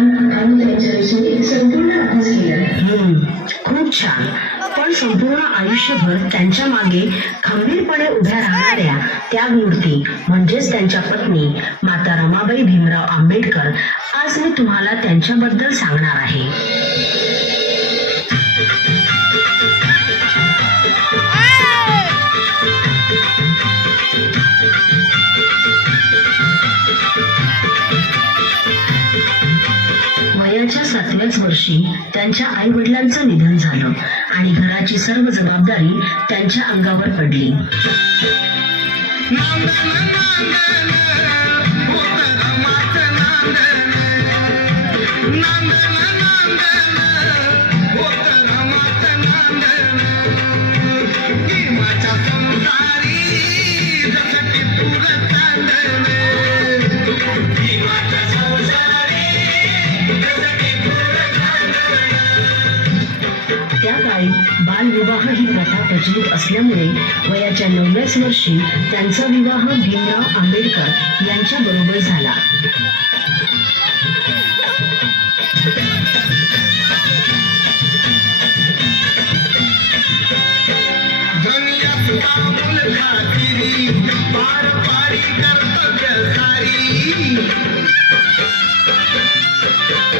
आम्ही त्यांच्याविषयी संपूर्ण अभ्यास केला. खूप छान. पण संपूर्ण आयुष्यभर त्यांच्या मागे खंबीरपणे उभ्या राहणाऱ्या त्यागमूर्ती म्हणजेच त्यांच्या पत्नी माता रमाबाई भीमराव आंबेडकर आज मी तुम्हाला त्यांच्याबद्दल सांगणार आहे. वयाच्या 7व्याच वर्षी त्यांच्या आई वडिलांचं निधन झालं आणि घराची सर्व जबाबदारी त्यांच्या अंगावर पडली. त्या काळी बालविवाह ही प्रथा प्रचलित असल्यामुळे वयाच्या 9व्याच वर्षी त्यांचा विवाह भीमराव आंबेडकर यांच्या बरोबर झाला.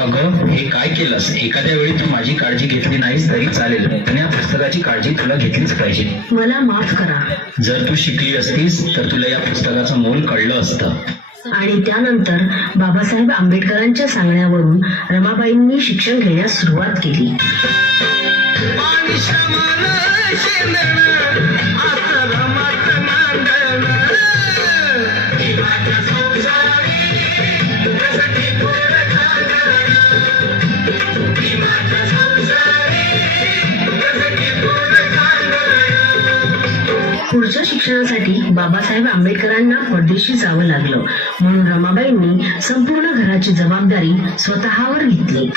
अगं, हे काय केलंस? एखाद्या वेळी तू माझी काळजी घेतली नाहीस तरी चालेल, पण या पुस्तकाची काळजी तुला घेतलीच पाहिजे. मला माफ करा. जर तू शिकली असतीस तर तुला या पुस्तकाचं मोल कळलं असतं. आणि त्यानंतर बाबासाहेब आंबेडकरांच्या सांगण्यावरून रमाबाईंनी शिक्षण घेण्यास सुरुवात केली. पुढच्या शिक्षणासाठी बाबासाहेब आंबेडकरांना परदेशी जावं लागलं, म्हणून रमाबाईंनी संपूर्ण घराची जबाबदारी स्वतःवर घेतली.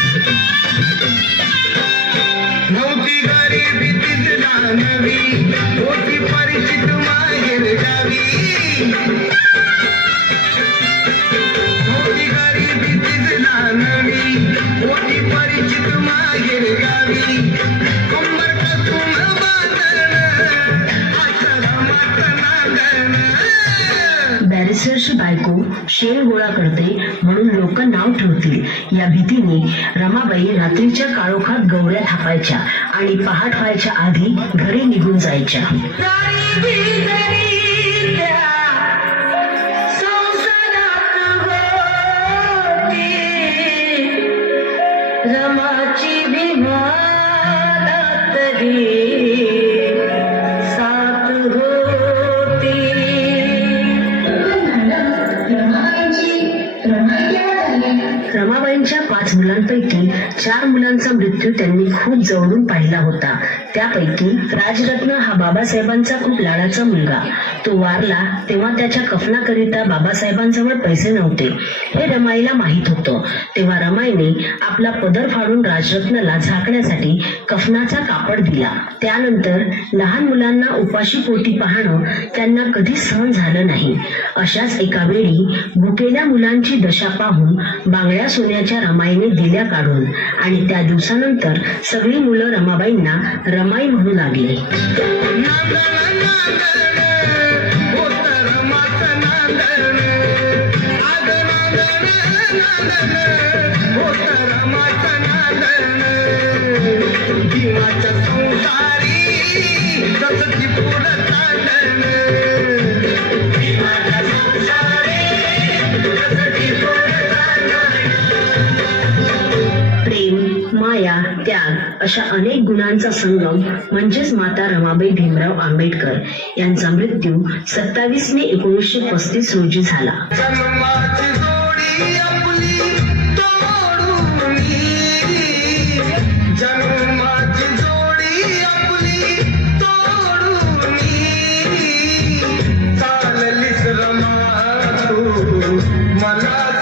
बॅरिस्टरची बायको शेण गोळा करते म्हणून लोक नाव ठेवतील या भीतीने रमाबाई रात्रीच्या काळोखात गवऱ्या थापायच्या आणि पहाट व्हायच्या आधी घरी निघून जायच्या. रमाची साथ होती. रमाबाईंच्या 5 मुलांपैकी 4 मुलांचा मृत्यू त्यांनी खूप जवळून पाहिला होता. त्यापैकी राजरत्न हा बाबासाहेबांचा खूप लाडाचा मुलगा. तो वारला तेव्हा त्याच्या कफनाकरिता बाबासाहेबांजवळ पैसे नव्हते हे रमाईला माहीत होतं. तेव्हा रमाईने आपला पदर फाडून राजरत्नला झाकण्यासाठी कफनाचा कापड दिला. त्यानंतर लहान मुलांना उपाशी पोटी पाहणं त्यांना कधी सहन झालं नाही. अशाच एका वेळी भुकेल्या मुलांची दशा पाहून बांगड्या सोन्याच्या रमाईने दिल्या काढून आणि त्या दिवसानंतर सगळी मुलं रमाबाईंना रमाई म्हणू लागली. प्रेम, माया, त्याग अशा अनेक गुणांचा संगम म्हणजेच माता रमाबाई भीमराव आंबेडकर यांचा मृत्यू 27 मे 1935 रोजी झाला. मला